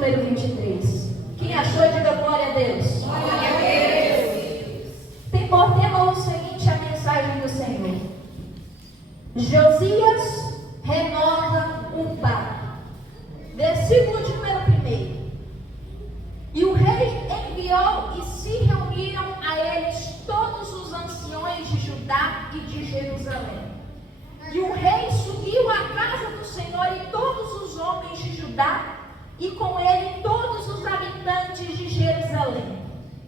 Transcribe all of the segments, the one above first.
número 23. Quem achou, diga glória a Deus. Glória a Deus. Tem por tema o seguinte, a mensagem do Senhor. Josias renova um pacto. Versículo de número 1. E o rei enviou e se reuniram a eles todos os anciões de Judá e de Jerusalém. E o rei subiu à casa do Senhor e todos os homens de Judá, e com ele todos os habitantes de Jerusalém,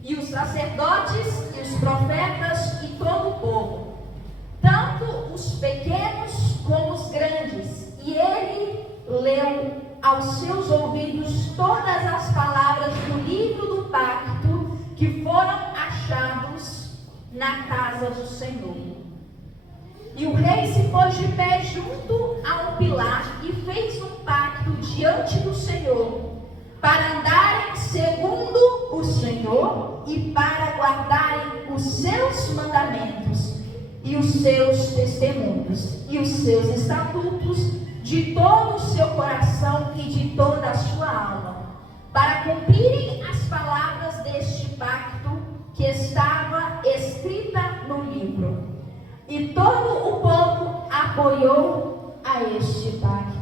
e os sacerdotes, e os profetas, e todo o povo, tanto os pequenos como os grandes. E ele leu aos seus ouvidos todas as palavras do livro do pacto que foram achados na casa do Senhor. E o rei se pôs de pé junto a um pilar e fez um pacto diante do Senhor, para andarem segundo o Senhor e para guardarem os seus mandamentos e os seus testemunhos e os seus estatutos de todo o seu coração e de toda a sua alma, para cumprirem as palavras deste pacto que estava escrita no livro. E todo o povo apoiou a este pacto.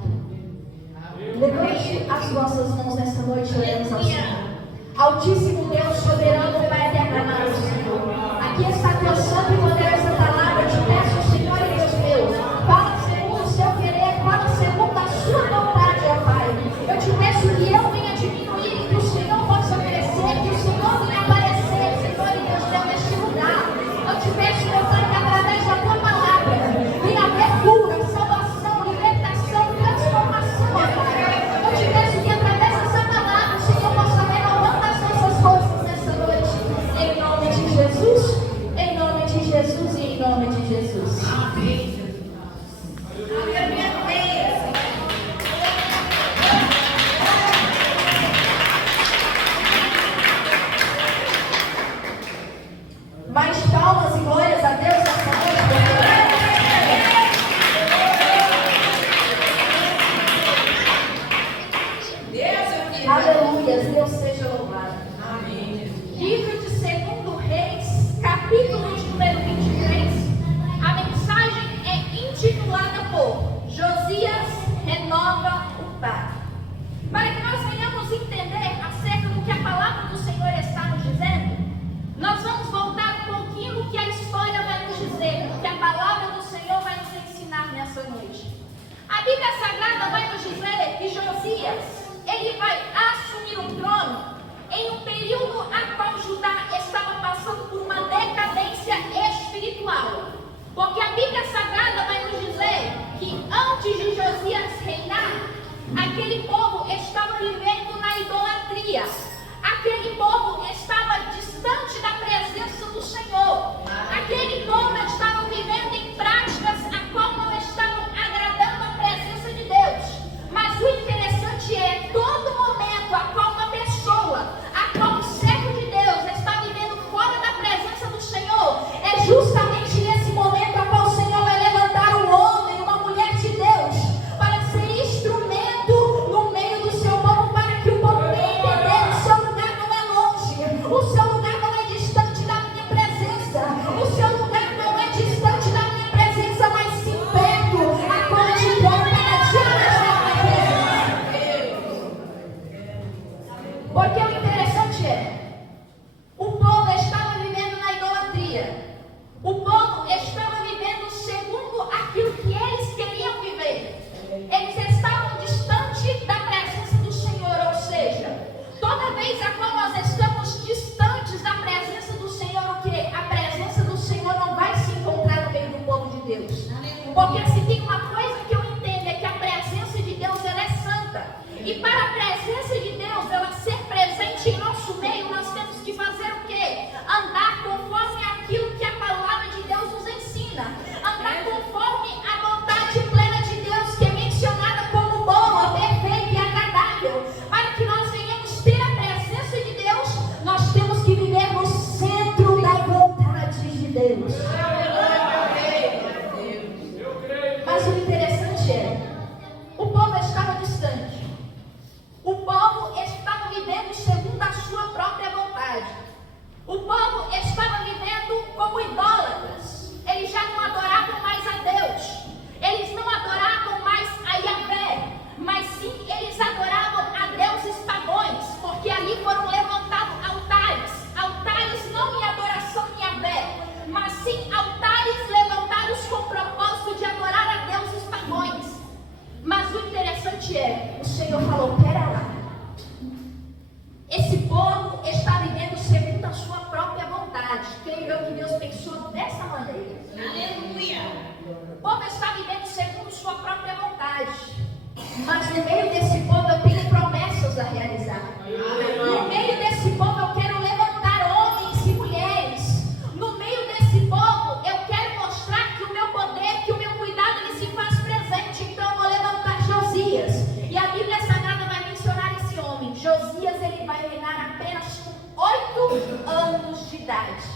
Levante as vossas mãos nessa noite, oremos ao Senhor. Altíssimo Deus, soberano, Pai eterno, amado Senhor, aqui está teu santo e poderosa palavra. Eu te peço, Senhor e Deus meu, fala segundo o seu querer, fala segundo a sua vontade, ó Pai. Eu te peço que eu venha diminuir, que o Senhor possa crescer, que o Senhor venha aparecer, Senhor e Deus meu, neste lugar. Eu te peço, meu Pai, que através da tua palavra venha haver cura, salvação, libertação, transformação, ó Pai. Eu te peço que através dessa palavra o Senhor possa renovar as nossas forças nessa noite. Em nome de Jesus, em nome de Jesus e em nome de Jesus. Amém. Mais palmas e glórias a Deus nessa noite. Aleluia, Deus seja louvado. Amém. Livro de 2 Reis, capítulo de número 23. A mensagem é intitulada por Josias renova o pacto. Para que nós venhamos entender acerca do que a palavra do Senhor está nos dizendo, nós vamos voltar um pouquinho do que a história vai nos dizer, do que a palavra do Senhor vai nos ensinar nessa noite. A Bíblia Sagrada vai nos dizer que Josias, ele vai assumir um trono em um período a qual Judá estava passando por uma decadência espiritual. Porque a Bíblia Sagrada vai nos dizer que antes de Josias reinar, aquele povo estava vivendo na idolatria. Aquele povo estava distante da presença do Senhor. Aquele povo estava vivendo em práticas a qual não estavam agradando a presença de Deus. Mas o interessante é, todo momento a qual uma pessoa, a qual um servo de Deus está vivendo fora da presença do Senhor, é justamente nesse momento a qual o Senhor vai levantar um homem, uma mulher de Deus, para ser instrumento no meio do seu povo, para que o povo venha entender: o seu lugar não é longe, o seu lugar não é distante da minha presença, o seu lugar não é distante da minha presença, mas sim perto, a qual eu te dou cada dia mais na minha presença. Porque o interessante é, o povo estava vivendo na idolatria, o povo estava vivendo segundo aquilo que eles queriam viver. Eles estavam distante da presença do Senhor, ou seja, toda vez a qual nós estamos distantes da presença do Senhor, o que? A presença do Senhor não vai se encontrar no meio do povo de Deus. Porque se tem uma coisa que eu entendo é que a presença de Deus, ela é santa. E para a presença de Deus, ela ser presente como idólatras. Eles já não adoravam mais a Deus. Eles não adoravam mais a Yahvé, mas sim eles adoravam a deuses pagãos, porque ali foram levantados altares não em adoração a Yahvé, mas sim altares levantados com o propósito de adorar a deuses pagãos. Mas o interessante é, o Senhor falou, pera lá, esse povo está vivendo segundo a sua própria vontade. Creio eu que Deus pensou dessa maneira. Aleluia. O povo está vivendo segundo sua própria vontade, mas no meio desse povo eu tenho promessas a realizar. No meio desse povo eu quero levantar homens e mulheres. No meio desse povo eu quero mostrar que o meu poder, que o meu cuidado ele se faz presente. Então eu vou levantar Josias, e a Bíblia Sagrada vai mencionar esse homem. Josias ele vai reinar apenas com 8 anos de idade.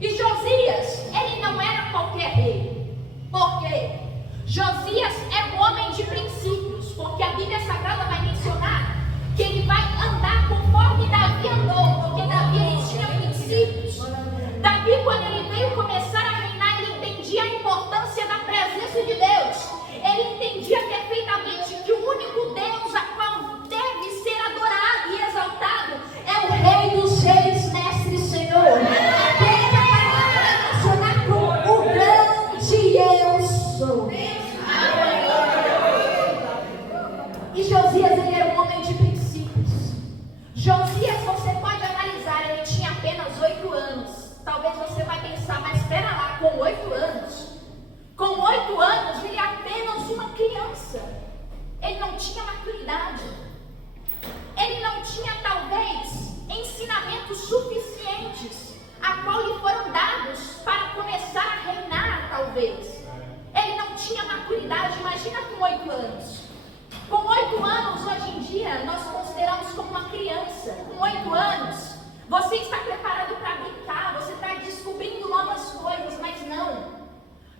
E Josias ele não era qualquer rei. Por quê? Josias é um homem de princípios, porque a Bíblia Sagrada vai mencionar que ele vai andar conforme Davi andou, porque Davi ele tinha princípios. Davi, quando ele veio começar a reinar, ele entendia a importância da presença de Deus. Ele entendia perfeitamente que o único Deus a qual deve ser adorado e exaltado é o Rei dos Reis, Mestre e Senhor. Eu sou. E Josias ele era um homem de princípios. Josias, você pode analisar, ele tinha apenas 8 anos. Talvez você vai pensar, mas espera lá, com 8 anos? Com 8 anos ele é apenas uma criança. Ele não tinha maturidade. Ele não tinha talvez ensinamentos suficientes a qual lhe foram dados para começar a reinar, talvez. Ele não tinha maturidade, imagina com 8 anos. Com 8 anos, hoje em dia, nós consideramos como uma criança. Com 8 anos, você está preparado para brincar, você está descobrindo novas coisas, mas não.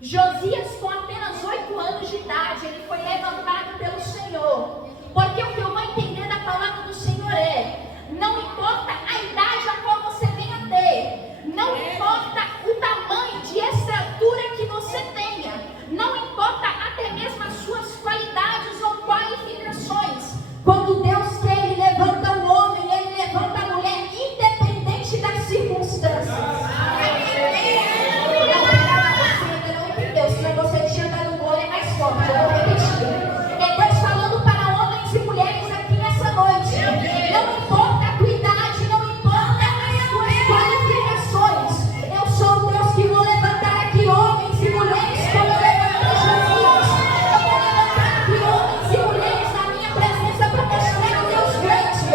Josias, com apenas 8 anos de idade, ele foi levantado pelo Senhor. Porque o que eu vou entender da palavra do Senhor é, não importa a idade a qual você venha a ter, não importa o tamanho de estatura que você tenha, não importa até mesmo as suas qualidades ou qualificações. Quando Deus quer, Ele levanta o homem, Ele levanta a mulher, independente das circunstâncias. Você não entendeu, senão você tinha dado um glória mais forte. Eu vou repetir. É Deus falando para homens e mulheres aqui nessa noite. Não importa a tua idade, não importa as suas qualificações. Eu sou o Deus que vou levantar aqui homens e mulheres como eu levantei Josias. Eu vou levantar aqui homens e mulheres na minha presença para mostrar o Deus grande, o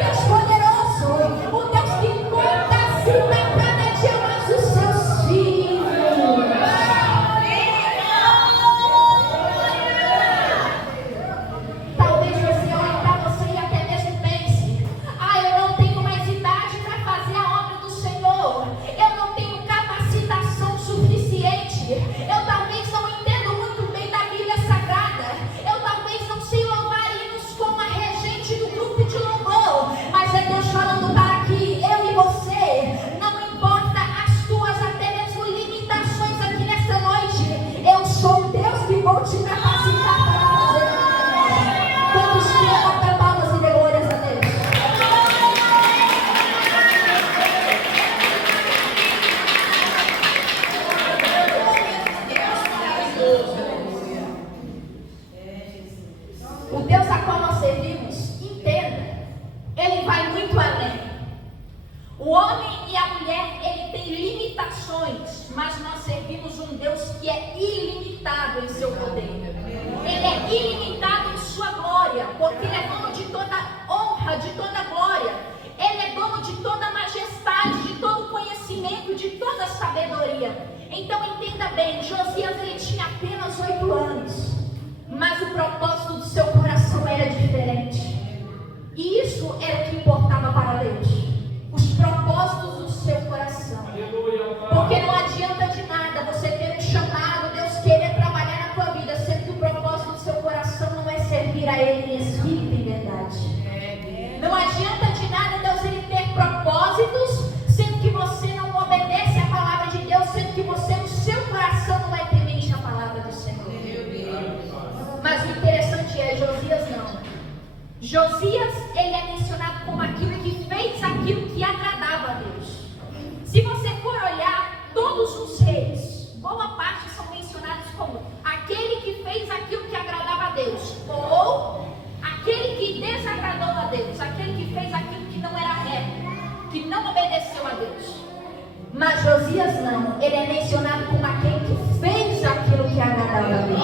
Deus poderoso, o Deus que conta acima cada dia mais os seus filhos. Talvez você olhe para você e até mesmo pense, eu não tenho mais idade para fazer a obra do Senhor, eu não tenho capacitação suficiente, eu talvez não entendo muito bem da Bíblia Sagrada, eu talvez não sei louvar hinos como a regente do grupo de louvor, mas é Deus falando para que eu e você, não importa as tuas até mesmo limitações aqui nessa noite, eu sou Deus que vou te capacitar para fazer. Todos que levantam palmas e dê glórias a Deus. O Deus a qual nós servimos, entenda, Ele vai muito além. O homem e a mulher, ele tem limitações, mas nós servimos um Deus que é ilimitado em seu poder. Ele é ilimitado em sua glória, porque Ele é dono de toda honra, de toda glória. Ele é dono de toda majestade, de todo conhecimento, de toda sabedoria. Então entenda bem, Josias ele tinha apenas 8 anos, mas o propósito do seu coração era diferente. E isso era o que importava para Deus, os propósitos do seu coração. Porque não adianta de nada você ter um chamado, Deus querer trabalhar na tua vida, sendo que o propósito do seu coração não é servir a Ele em espírito e verdade. Não adianta de nada Deus ele ter propósitos, sendo que você não obedece a palavra de Mas Josias não. Ele é mencionado como aquele que fez aquilo que agradava a Deus.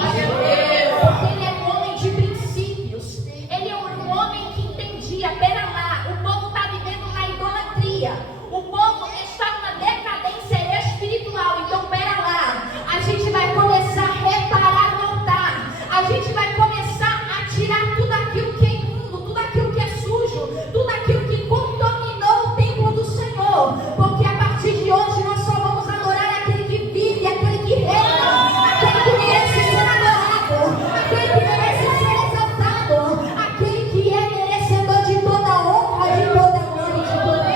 Porque ele é um homem de princípios. Ele é um homem que entendia, pera lá, o povo está vivendo na idolatria. O povo está numa decadência espiritual. Então, pera lá, a gente vai começar a reparar o altar. A gente vai começar a tirar tudo aquilo que é imundo, tudo aquilo que é sujo, tudo aquilo que contaminou o templo do Senhor. Porque a partir de hoje nós só vamos adorar aquele que vive, aquele que reina, aquele que merece ser adorado, aquele que merece ser exaltado, aquele que é merecedor de toda a honra, de toda a glória e de toda a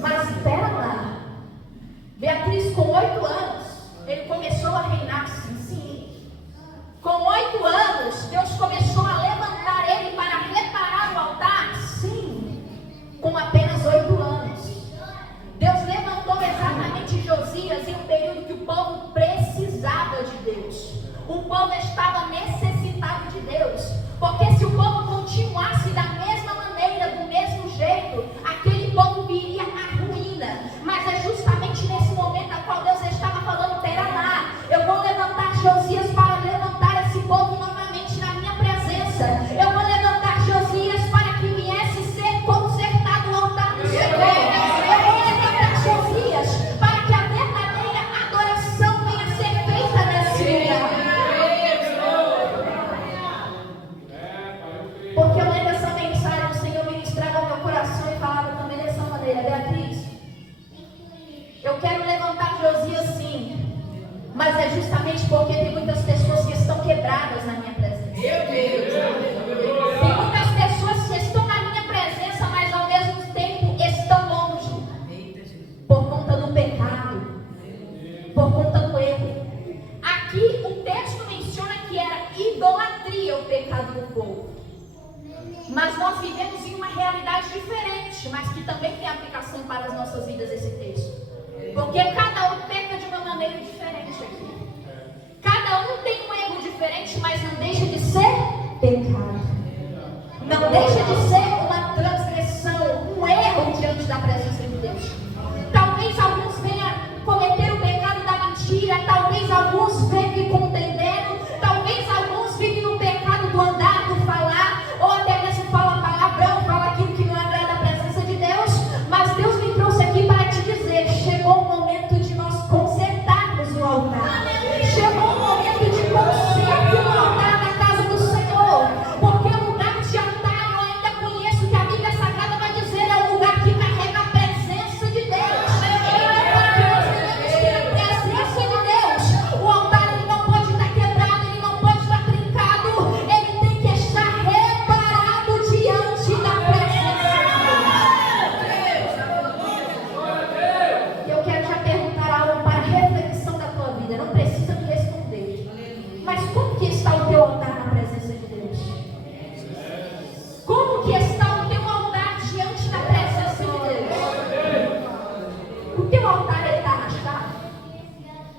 Mas espera lá. Beatriz, com 8 anos, ele começou a reinar, sim. Com 8 anos, Deus começou a levantar ele para reparar o altar, sim. Com apenas 8 anos. Deus levantou exatamente Josias em um período que o povo precisava de Deus. O povo estava necessitado de Deus. Porque se o povo continuasse da mesma maneira, do mesmo jeito, aquele povo viria à ruína. Mas é justamente nesse momento a qual Deus estava falando, pera lá, eu vou levantar Josias para levantar esse povo novamente na minha presença. Eu vou levantar Josias para que viesse ser consertado o altar do Senhor. Eu vou levantar Josias para que a verdadeira adoração venha a ser feita nesse lugar. Porque eu lembro essa mensagem, o Senhor ministrava ao meu coração e falava também dessa maneira: Beatriz, eu quero levantar Josias sim, mas é justamente porque tem muitas pessoas que estão quebradas na minha presença. Tem muitas pessoas que estão na minha presença, mas ao mesmo tempo estão longe, por conta do pecado, por conta do erro. Aqui o texto menciona que era idolatria o pecado do povo. Mas nós vivemos em uma realidade diferente, mas que também tem aplicação para as nossas vidas esse texto. Porque cada um peca de uma maneira diferente aqui. Cada um tem um erro diferente, mas não deixa de ser pecado. Não deixa de ser uma transgressão, um erro diante da presença de Deus. Talvez alguns venham cometer o pecado da mentira, talvez alguns vivem contendendo, talvez alguns vivem no pecado do andar, do falar, ou até mesmo fala palavrão, fala aquilo que não agrada a presença de Deus. Mas Deus me trouxe aqui para te dizer: chegou o momento de nós consertarmos o altar. Chegou o momento de conserto no altar da casa do Senhor. Porque o lugar de altar, eu ainda conheço que a Bíblia Sagrada vai dizer, é um lugar que carrega a presença de Deus. Porque nós devemos ter a presença de Deus. O altar, ele não pode estar quebrado, ele não pode estar trincado, ele tem que estar reparado diante da presença de Deus. Eu quero já perguntar algo para a reflexão da tua vida. Não precisa me responder. Mas como que está o teu altar na presença de Deus? Como que está o teu altar diante da presença de Deus? O teu altar, ele está rachado?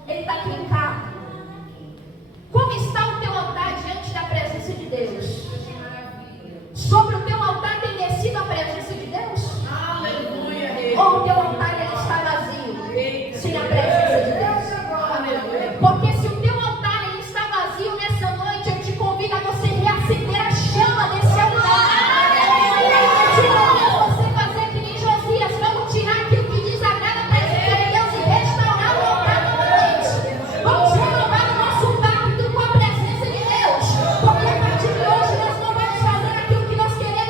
Ele está trincado? Como está o teu altar diante da presença de Deus? Sobre o teu altar tem descido a presença de Deus? Ou o teu altar, ele está vazio, sem a presença de Deus? Porque se o teu altar, ele está vazio nessa noite, eu te convido a você reacender a chama desse altar. Se não você fazer que nem Josias, vamos tirar aquilo que desagrada a presença de Deus e restaurar o altar novamente. Vamos renovar o nosso pacto com a presença de Deus. Porque a partir de hoje nós não vamos fazer aquilo que nós queremos.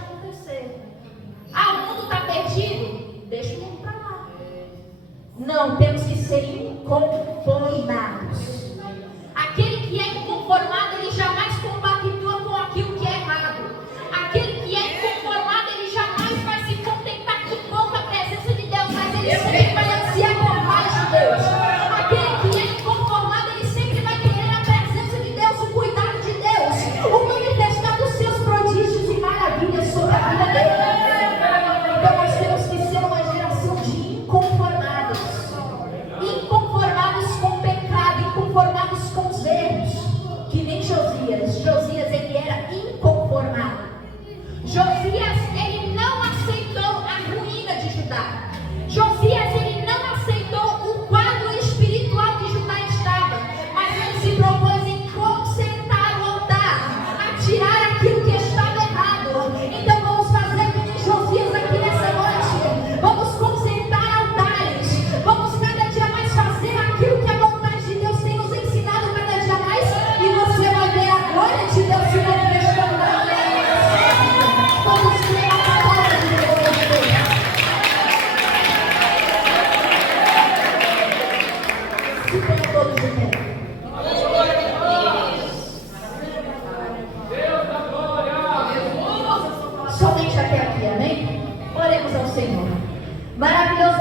acontecer. Ah, o mundo está perdido? Deixa o mundo para lá. Não, temos que ser inconformados. Aquele que é inconformado, ele jamais compactua com aquilo que é errado. Aquele que é inconformado, ele jamais vai se contentar com pouca presença de Deus, mas ele sempre vai ansiar por mais de Deus. Aquele que é inconformado, ele sempre vai querer a presença de Deus, o cuidado de Deus, o manifestar dos seus prodígios e maravilhas sobre a vida dele. Então nós temos que ser uma geração de inconformados. Inconformados com o pecado, inconformados com os erros. Que nem Josias. Josias, ele era inconformado. Josias, ele não aceitou a ruína de Judá. Josias, ele não aceitou o quadro espiritual que Judá estava, mas ele se propôs em consertar o altar, a tirar aquilo que estava errado. Então vamos fazer como Josias aqui nessa noite. Vamos consertar altares. Vamos cada dia mais fazer aquilo que a vontade de Deus tem nos ensinado cada dia mais. E você vai ver a glória de Deus se manifestando na vida. Todos creem na palavra de Deus. Se tenham todos de pé. Somente até aqui, amém? Oremos ao Senhor. Maravilhoso Deus.